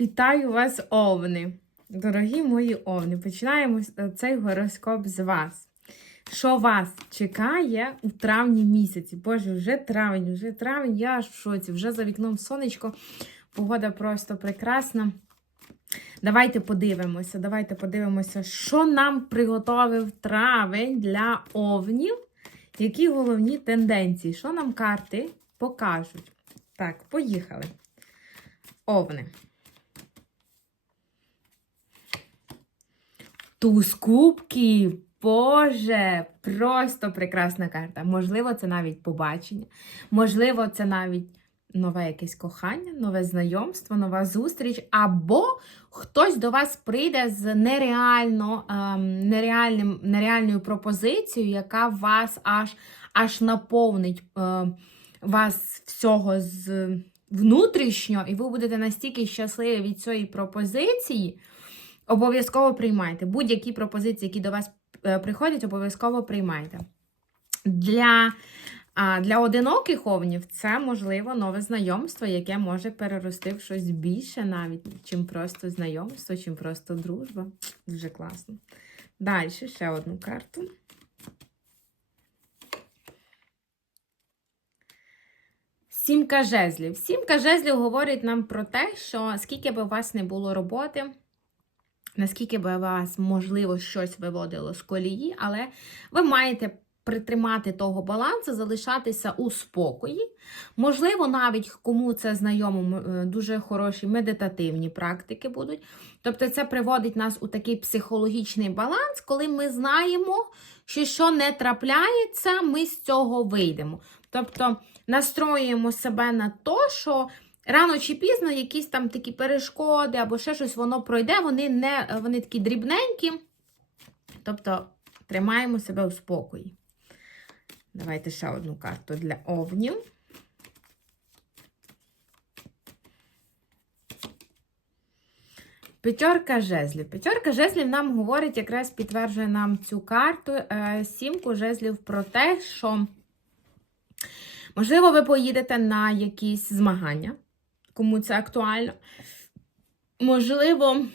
Вітаю вас, овни! Дорогі мої овни! Починаємо цей гороскоп з вас. Що вас чекає у травні місяці? Боже, вже травень, вже травень, я аж в шоці, вже за вікном сонечко, погода просто прекрасна. Давайте подивимося, давайте подивимося, що нам приготовив травень для овнів. Які головні тенденції? Що нам карти покажуть? Так, поїхали. Овни. Туз кубків. Боже, просто прекрасна карта. Можливо, це навіть побачення. Можливо, це навіть нове якесь кохання, нове знайомство, нова зустріч. Або хтось до вас прийде з нереально, ем, нереальним, нереальною пропозицією, яка вас аж, аж наповнить е, вас всього з внутрішньо, і ви будете настільки щасливі від цієї пропозиції. Обов'язково приймайте. Будь-які пропозиції, які до вас е, приходять, обов'язково приймайте. Для, для одиноких овнів це можливо нове знайомство, яке може перерости в щось більше, навіть, чим просто знайомство, чим просто дружба. Дуже класно. Далі ще одну карту. Сімка жезлів. Сімка жезлів говорить нам про те, що скільки би у вас не було роботи, наскільки би вас, можливо, щось виводило з колії, але ви маєте притримати того балансу, залишатися у спокої. Можливо, навіть кому це знайомо, е, дуже хороші медитативні практики будуть. Тобто, це приводить нас у такий психологічний баланс, коли ми знаємо, що що не трапляється, ми з цього вийдемо. Тобто настроюємо себе на те, що рано чи пізно якісь там такі перешкоди або ще щось воно пройде, вони не вони такі дрібненькі. Тобто тримаємо себе у спокої. Давайте ще одну карту для овнів. П'ятерка жезлів. П'ятерка жезлів нам говорить, якраз підтверджує нам цю карту. е, Сімку жезлів про те, що, можливо, ви поїдете на якісь змагання, кому це актуально. Можливо,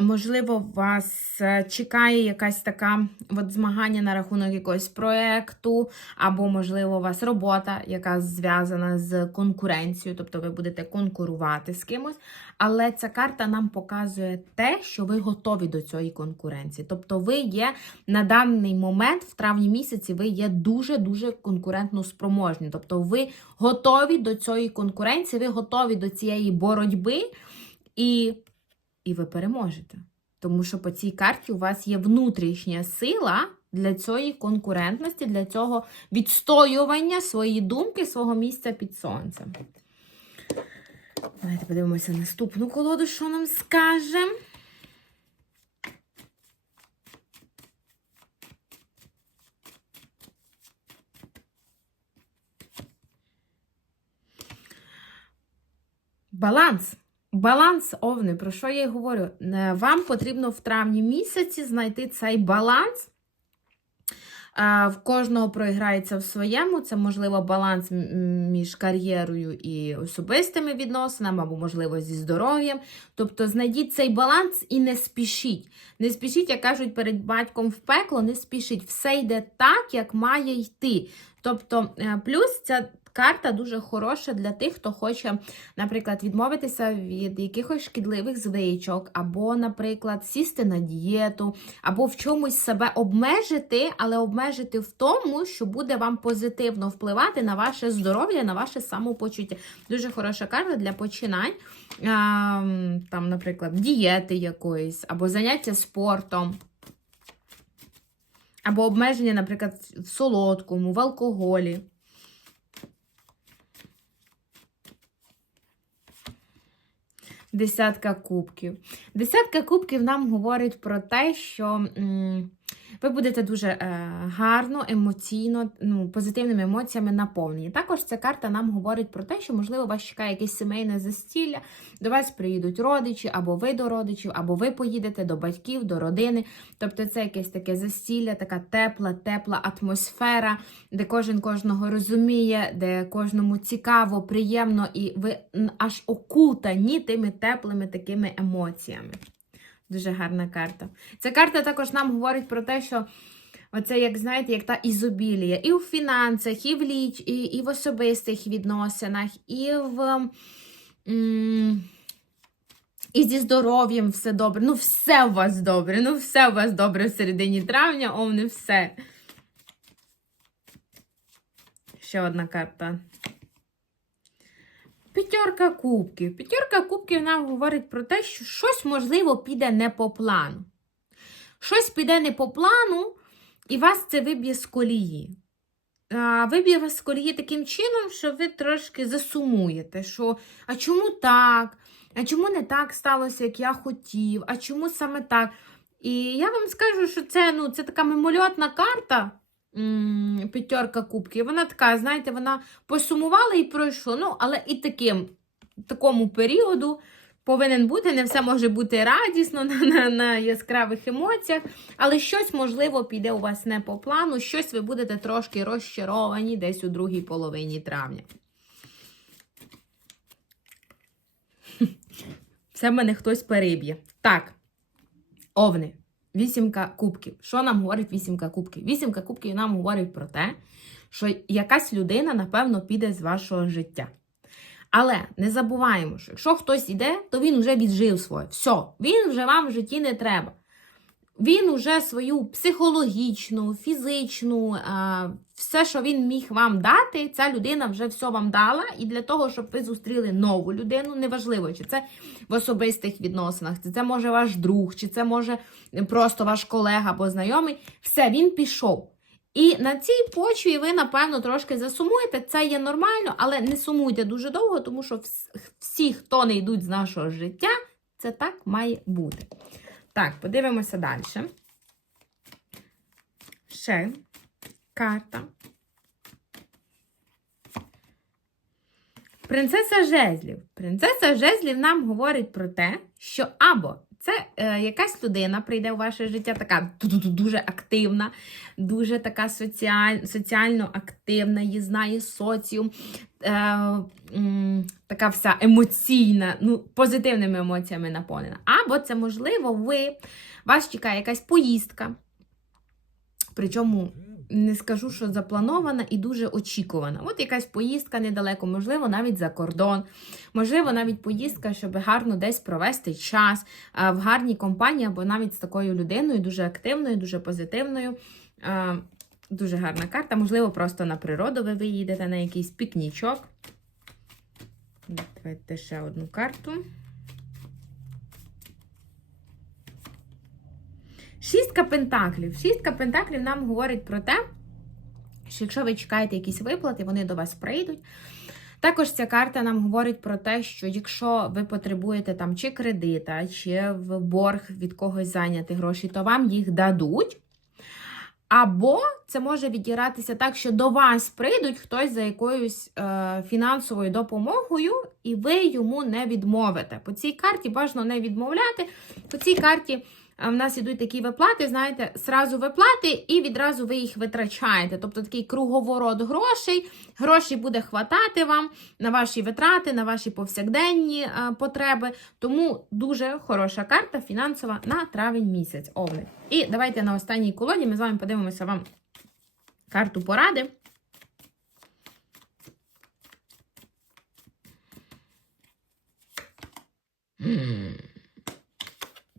можливо, вас е, чекає якась така от змагання на рахунок якогось проєкту, або, можливо, у вас робота, яка зв'язана з конкуренцією, тобто ви будете конкурувати з кимось. Але ця карта нам показує те, що ви готові до цієї конкуренції. Тобто, ви є на даний момент, в травні місяці, ви є дуже-дуже конкурентно спроможні. Тобто, ви готові до цієї конкуренції, ви готові до цієї боротьби, і, і ви переможете. Тому що по цій карті у вас є внутрішня сила для цієї конкурентності, для цього відстоювання своєї думки, свого місця під сонцем. Давайте подивимося наступну колоду, що нам скаже. Баланс. Баланс овни, про що я й говорю? Е, Вам потрібно в травні місяці знайти цей баланс. Е, В кожного проіграється в своєму. Це, можливо, баланс між кар'єрою і особистими відносинами, або, можливо, зі здоров'ям. Тобто знайдіть цей баланс і не спішіть. Не спішіть, як кажуть, перед батьком в пекло, не спішіть. Все йде так, як має йти. Тобто, е, плюс ця карта дуже хороша для тих, хто хоче, наприклад, відмовитися від якихось шкідливих звичок, або, наприклад, сісти на дієту, або в чомусь себе обмежити, але обмежити в тому, що буде вам позитивно впливати на ваше здоров'я, на ваше самопочуття. Дуже хороша карта для починань, там, наприклад, дієти якоїсь, або заняття спортом. Або обмеження, наприклад, в солодкому, в алкоголі. Десятка кубків. Десятка кубків нам говорить про те, що м, Ви будете дуже е, гарно, емоційно, ну, позитивними емоціями наповнені. Також ця карта нам говорить про те, що, можливо, вас чекає якесь сімейне застілля, до вас приїдуть родичі, або ви до родичів, або ви поїдете до батьків, до родини. Тобто це якесь таке застілля, така тепла, тепла атмосфера, де кожен кожного розуміє, де кожному цікаво, приємно, і ви аж окутані тими теплими такими емоціями. Дуже гарна карта. Ця карта також нам говорить про те, що оце, як знаєте, як та ізобілія, і в фінансах, і в ліч, і, і в особистих відносинах, і в. м, і зі здоров'ям все добре. Ну, все у вас добре. Ну, все у вас добре в середині травня, не все. Ще одна карта. П'ятерка кубків. П'ятерка кубків нам говорить про те, що щось, можливо, піде не по плану. Щось піде не по плану, і вас це виб'є з колії. Виб'є вас з колії таким чином, що ви трошки засумуєте, що а чому так? А чому не так сталося, як я хотів? А чому саме так? І я вам скажу, що це, ну, це така мимольотна карта. П'ятерка кубків. Вона така, знаєте, вона посумувала і пройшло. Ну, але і таким, такому періоду повинен бути. Не все може бути радісно на, на, на яскравих емоціях, але щось, можливо, піде у вас не по плану, щось ви будете трошки розчаровані десь у другій половині травня. Все мене хтось переб'є. Так, овни. Вісімка кубків. Що нам говорить вісімка кубків? Вісімка кубків нам говорить про те, що якась людина, напевно, піде з вашого життя. Але не забуваємо, що якщо хтось іде, то він вже віджив своє. Все, він вже вам в житті не треба. Він вже свою психологічну, фізичну, а, все, що він міг вам дати, ця людина вже все вам дала. І для того, щоб ви зустріли нову людину, неважливо, чи це в особистих відносинах, чи це може ваш друг, чи це може просто ваш колега або знайомий, все, він пішов. І на цій почві ви, напевно, трошки засумуєте. Це є нормально, але не сумуйте дуже довго, тому що всі, хто не йдуть з нашого життя, це так має бути. Так, подивимося далі. Ще карта. Принцеса жезлів. Принцеса жезлів нам говорить про те, що або це е, якась людина прийде у ваше життя, така дуже активна, дуже така соціаль, соціально активна, її знає соціум, е, така вся емоційна, ну, позитивними емоціями наповнена. Або це, можливо, ви, вас чекає якась поїздка. Причому не скажу, що запланована і дуже очікувана. От якась поїздка недалеко, можливо, навіть за кордон, можливо, навіть поїздка, щоб гарно десь провести час в гарній компанії або навіть з такою людиною, дуже активною, дуже позитивною. Дуже гарна карта. Можливо, просто на природу ви виїдете на якийсь пікнічок. Давайте ще одну карту. Шістка пентаклів. Шістка пентаклів нам говорить про те, що якщо ви чекаєте якісь виплати, вони до вас прийдуть. Також ця карта нам говорить про те, що якщо ви потребуєте там чи кредита, чи в борг від когось зайняти гроші, то вам їх дадуть. Або це може відігратися так, що до вас прийдуть хтось за якоюсь е, фінансовою допомогою, і ви йому не відмовите. По цій карті бажано не відмовляти. По цій карті в нас ідуть такі виплати, знаєте, сразу виплати, і відразу ви їх витрачаєте. Тобто такий круговорот грошей. Грошей буде хватати вам на ваші витрати, на ваші повсякденні е, потреби. Тому дуже хороша карта фінансова на травень місяць. Овни. І давайте на останній колоді ми з вами подивимося вам карту поради. М.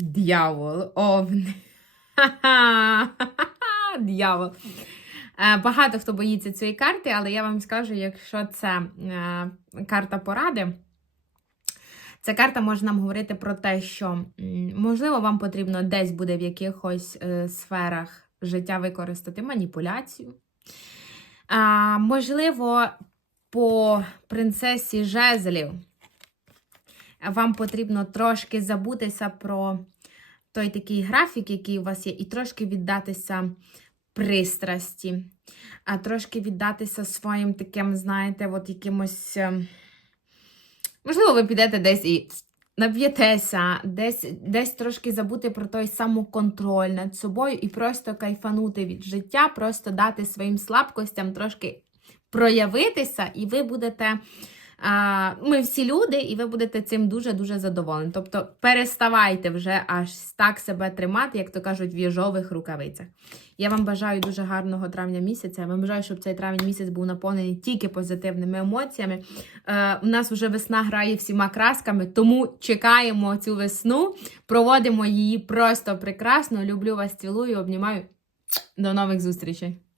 Д'явол, овни. Д'явол. Е, Багато хто боїться цієї карти, але я вам скажу, якщо це е, карта поради, ця карта може нам говорити про те, що можливо вам потрібно десь буде в якихось е, сферах життя використати маніпуляцію. Можливо, по принцесі жезлів вам потрібно трошки забутися про той такий графік, який у вас є, і трошки віддатися пристрасті, а трошки віддатися своїм таким, знаєте, от якимось. ем, Можливо, ви підете десь і нап'єтеся, десь, десь трошки забути про той самоконтроль над собою і просто кайфанути від життя, просто дати своїм слабкостям трошки проявитися, і ви будете. Ми всі люди, і ви будете цим дуже-дуже задоволені. Тобто переставайте вже аж так себе тримати, як то кажуть, в їжових рукавицях. Я вам бажаю дуже гарного травня місяця. Я вам бажаю, щоб цей травень місяць був наповнений тільки позитивними емоціями. Е, у нас вже весна грає всіма красками, тому чекаємо цю весну, проводимо її просто прекрасно. Люблю вас, цілую, обнімаю. До нових зустрічей!